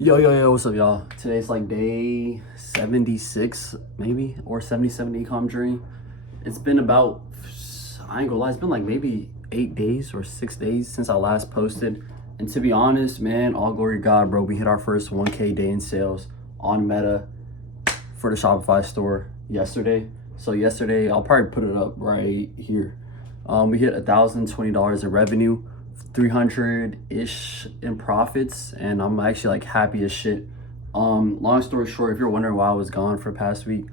Yo, what's up, y'all? Today's like day 76, maybe, or 77 ecom journey. It's been about, I ain't gonna lie, it's been like maybe 8 days or 6 days since I last posted. And to be honest, man, all glory to God, bro. We hit our first 1K day in sales on Meta for the Shopify store yesterday. So yesterday, I'll probably put it up right here. We hit $1,020 in revenue, 300-ish in profits, and I'm actually like happy as shit. Long story short, if you're wondering why I was gone for the past week,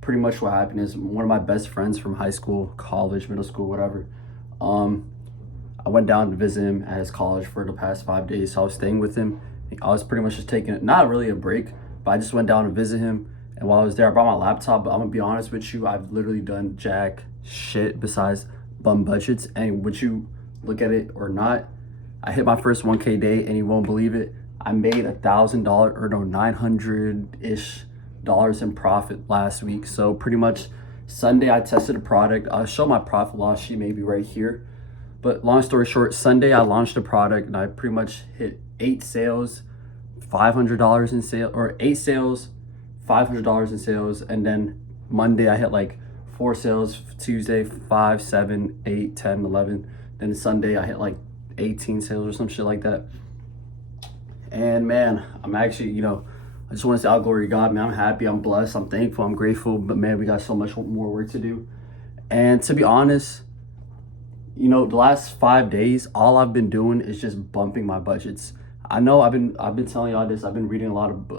pretty much what happened is one of my best friends from high school, college, middle school, whatever. I went down to visit him at his college for the past 5 days. So I was staying with him. I was pretty much just taking not really a break, but I just went down to visit him. And while I was there, I brought my laptop. But I'm gonna be honest with you, I've literally done jack shit besides bum budgets. And would you look at it or not, I hit my first 1K day, and you won't believe it, I made $1,000 or no, 900-ish dollars in profit last week. So pretty much Sunday I tested a product. I'll show my profit loss sheet maybe right here. But long story short, Sunday I launched a product and I pretty much hit 8 sales, $500 in sale, or 8 sales, $500 in sales. And then Monday I hit like 4 sales, Tuesday 5, 7, 8, 10, 11. Then Sunday I hit like 18 sales or some shit like that. And man, I'm actually, I just want to say all glory to God, man. I'm happy, I'm blessed, I'm thankful, I'm grateful. But man, we got so much more work to do. And to be honest, the last 5 days, all I've been doing is just bumping my budgets. I know I've been telling y'all this. I've been reading a lot of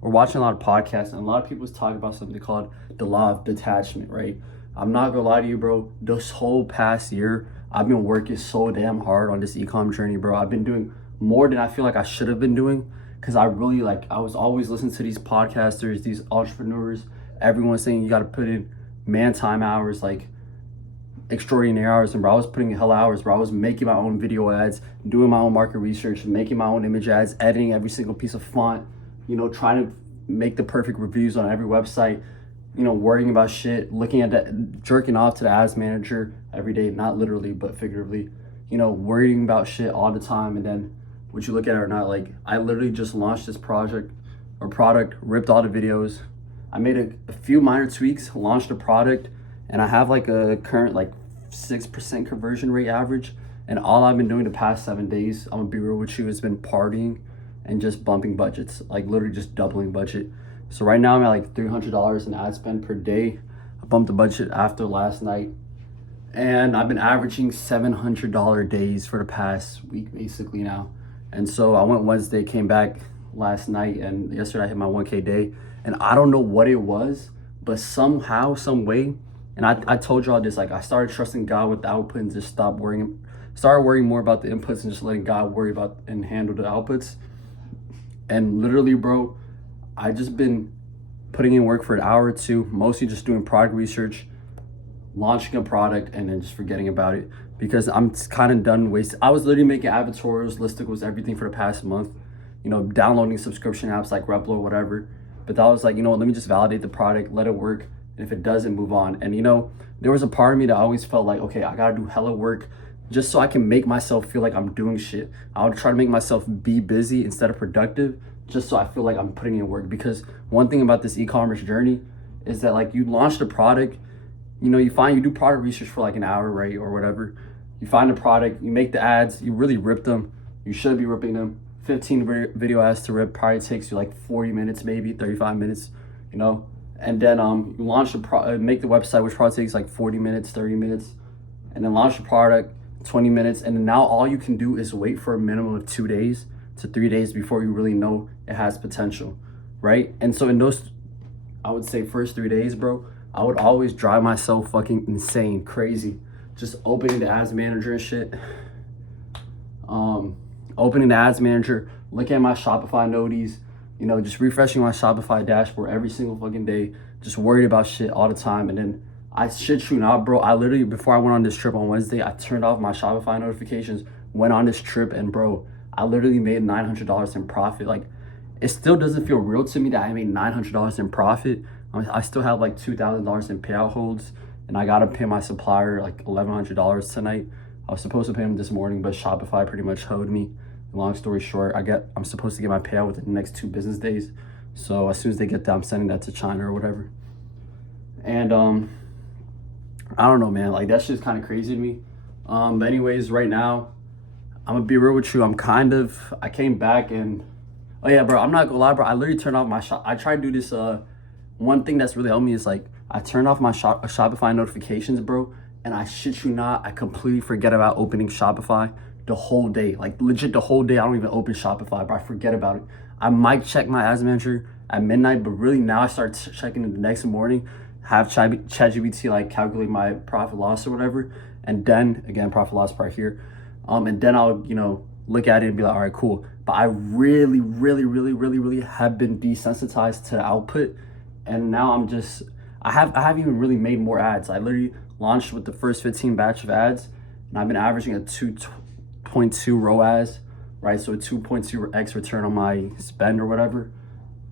or watching a lot of podcasts, and a lot of people's talking about something called the law of detachment, right? I'm not gonna lie to you, bro. This whole past year, I've been working so damn hard on this ecom journey, bro. I've been doing more than I feel like I should have been doing, because I was always listening to these podcasters, these entrepreneurs, everyone saying you got to put in man time hours, like extraordinary hours. And bro, I was putting in hell hours, bro. I was making my own video ads, doing my own market research, making my own image ads, editing every single piece of font, trying to make the perfect reviews on every website, worrying about shit, looking at that, jerking off to the ads manager every day, not literally but figuratively, worrying about shit all the time. And then would you look at it or not, like I literally just launched this product, ripped all the videos, I made a few minor tweaks, launched a product, and I have like a current like 6% conversion rate average. And all I've been doing the past 7 days, I'm gonna be real with you, has been partying and just bumping budgets, like literally just doubling budget. So right now I'm at like $300 in ad spend per day. I bumped the budget after last night, and I've been averaging $700 days for the past week basically now. And so I went Wednesday, came back last night, and yesterday I hit my 1K day. And I don't know what it was, but somehow, some way, and I told y'all this, like I started trusting God with the output and just started worrying more about the inputs and just letting God worry about and handle the outputs. And literally, bro, I just been putting in work for an hour or two, mostly just doing product research, launching a product, and then just forgetting about it, because I'm kind of done wasting. I was literally making avatars, listicles, everything for the past month, downloading subscription apps like Replo, whatever. But that was like, let me just validate the product, let it work. And if it doesn't, move on. And there was a part of me that always felt like, okay, I gotta do hella work just so I can make myself feel like I'm doing shit. I would try to make myself be busy instead of productive, just so I feel like I'm putting in work. Because one thing about this e-commerce journey is that like you launch the product, you do product research for like an hour, right, or whatever. You find a product, you make the ads, you really rip them. You should be ripping them. 15 video ads to rip probably takes you like 40 minutes, maybe 35 minutes, and then you launch make the website, which probably takes like 40 minutes, 30 minutes, and then launch the product, 20 minutes. And then now all you can do is wait for a minimum of 2 days to 3 days before you really know it has potential, right? And so in those, I would say first 3 days, bro, I would always drive myself fucking insane, crazy, just opening the ads manager and shit. Opening the ads manager, looking at my Shopify noties, just refreshing my Shopify dashboard every single fucking day, just worried about shit all the time. And then I shit you not, bro, I literally, before I went on this trip on Wednesday, I turned off my Shopify notifications, went on this trip, and bro, I literally made $900 in profit. Like, it still doesn't feel real to me that I made $900 in profit. I still have like $2,000 in payout holds, and I gotta pay my supplier like $1,100 tonight. I was supposed to pay him this morning, but Shopify pretty much owed me long story short, I'm supposed to get my payout within the next 2 business days. So as soon as they get that, I'm sending that to China or whatever. And I don't know, man. Like, that's just kind of crazy to me. But anyways, right now, I'm gonna be real with you. I came back and, oh yeah, bro, I'm not gonna lie, bro. I literally turned off my shop. I tried to do this. One thing that's really helped me is like, I turned off my Shopify notifications, bro. And I shit you not, I completely forget about opening Shopify the whole day. Like, legit the whole day, I don't even open Shopify, but I forget about it. I might check my ads manager at midnight, but really now I start checking it the next morning, have ChatGPT like calculate my profit loss or whatever. And then, again, profit loss part here. And then I'll, look at it and be like, all right, cool. But I really have been desensitized to the output. And now I haven't even really made more ads. I literally launched with the first 15 batch of ads, and I've been averaging a 2.2 ROAS, right? So a 2.2x return on my spend or whatever.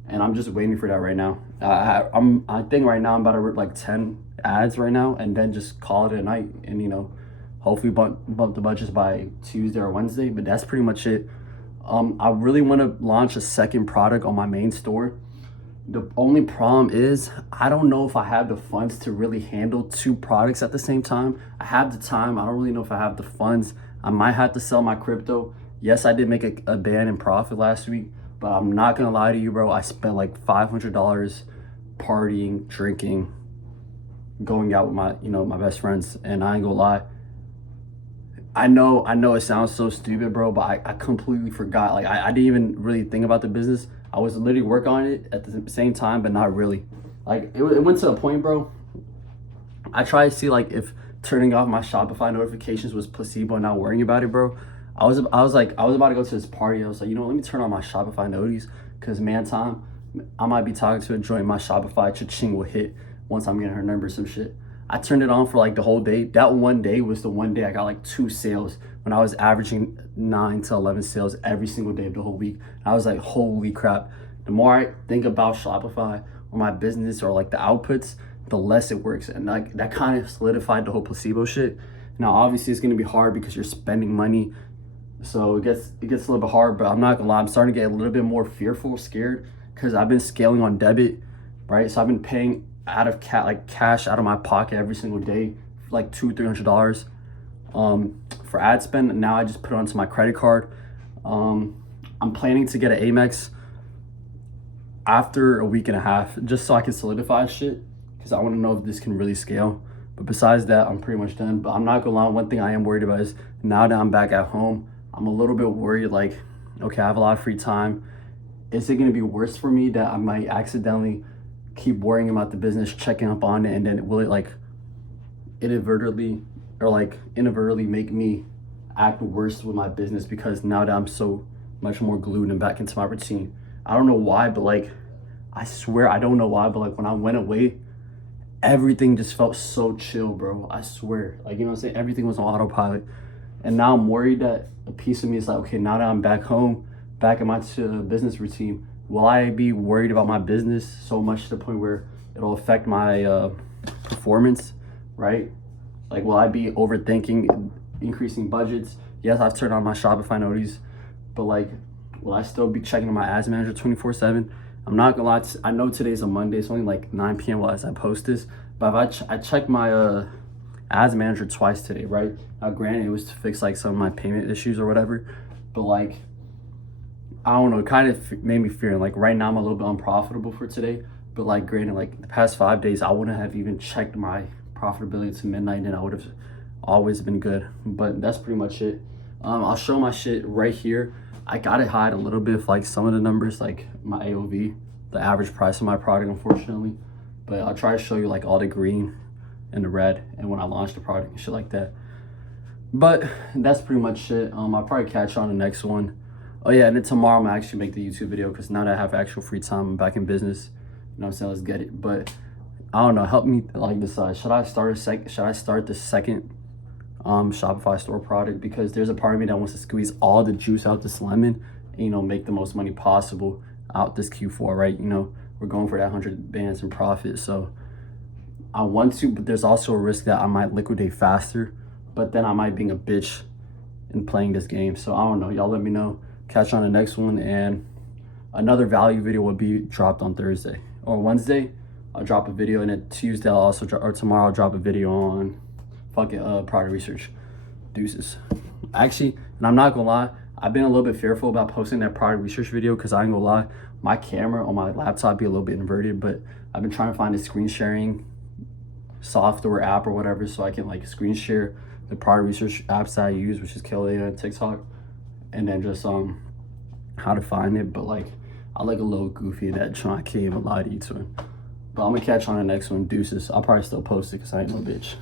And I'm just waiting for that right now. I think right now I'm about to rip like 10 ads right now, and then just call it a night, and hopefully bump the budgets by Tuesday or Wednesday. But that's pretty much it. I really want to launch a second product on my main store. The only problem is I don't know if I have the funds to really handle 2 products at the same time. I have the time. I don't really know if I have the funds. I might have to sell my crypto. Yes, I did make a band in profit last week, but I'm not gonna lie to you, bro. I spent like $500 partying, drinking, going out with my best friends, and I ain't gonna lie. I know it sounds so stupid, bro, but I completely forgot. Like, I didn't even really think about the business. I was literally working on it at the same time, but not really. Like, it went to a point, bro. I tried to see like if turning off my Shopify notifications was placebo and not worrying about it, bro. I was about to go to this party. I was like, let me turn on my Shopify notices, because time, I might be talking to a joint. My Shopify cha-ching will hit once I'm getting her number, some shit. I turned it on for like the whole day. That one day was the one day I got like 2 sales when I was averaging 9 to 11 sales every single day of the whole week. I was like, holy crap. The more I think about Shopify or my business or like the outputs, the less it works. And like that kind of solidified the whole placebo shit. Now, obviously it's gonna be hard because you're spending money. So it gets a little bit hard, but I'm not gonna lie, I'm starting to get a little bit more fearful, scared, because I've been scaling on debit, right? So I've been paying out of cash out of my pocket every single day for like $200-300 for ad spend. And now I just put it onto my credit card. I'm planning to get an Amex after a week and a half, just so I can solidify shit, because I want to know if this can really scale. But besides that, I'm pretty much done. But I'm not gonna lie, one thing I am worried about is now that I'm back at home, I'm a little bit worried, like, okay, I have a lot of free time. Is it gonna be worse for me that I might accidentally keep worrying about the business, checking up on it, and then will it like inadvertently make me act worse with my business, because now that I'm so much more glued and back into my routine? I don't know why, but like, I swear I don't know why, but like when I went away, everything just felt so chill, bro. I swear, like, what I'm saying, everything was on autopilot. And now I'm worried that a piece of me is like, okay, now that I'm back home, back in my business routine, will I be worried about my business so much to the point where it'll affect my performance, right? Like, will I be overthinking increasing budgets? Yes, I've turned on my Shopify notices, but like, will I still be checking on my ads manager 24/7? I'm not gonna lie, I know today's a Monday, it's only like 9 p.m. as I post this, but if I checked my ads manager twice today, right? Now granted, it was to fix like some of my payment issues or whatever, but like, I don't know, it kind of made me fear. Like right now I'm a little bit unprofitable for today, but like granted, like the past 5 days, I wouldn't have even checked my profitability to midnight, and I would have always been good. But that's pretty much it. I'll show my shit right here. I gotta hide a little bit of like some of the numbers, like my AOV, the average price of my product, unfortunately. But I'll try to show you like all the green and the red, and when I launch the product and shit like that. But that's pretty much it. I'll probably catch you on the next one. Oh yeah, and then tomorrow I'm gonna actually make the YouTube video, because now that I have actual free time, I'm back in business. You know what I'm saying? Let's get it. But I don't know. Help me like decide. Should I start the second Shopify store product? Because there's a part of me that wants to squeeze all the juice out this lemon and make the most money possible out this Q4, right? We're going for that 100 bands in profit, so I want to, but there's also a risk that I might liquidate faster, but then I might being a bitch in playing this game. So I don't know, y'all let me know. Catch on the next one, and another value video will be dropped on Thursday or Wednesday. I'll drop a video, and then Tuesday I'll also or tomorrow I'll drop a video on fucking product research. Deuces. Actually, and I'm not gonna lie, I've been a little bit fearful about posting that product research video because I ain't gonna lie, my camera on my laptop be a little bit inverted, but I've been trying to find a screen sharing software app or whatever so I can like screen share the product research apps that I use, which is Kildata and TikTok, and then just how to find it. But like I look a little goofy in that trying. I can't even lie to you, twin. But I'm gonna catch on the next one. Deuces. I'll probably still post it because I ain't no bitch.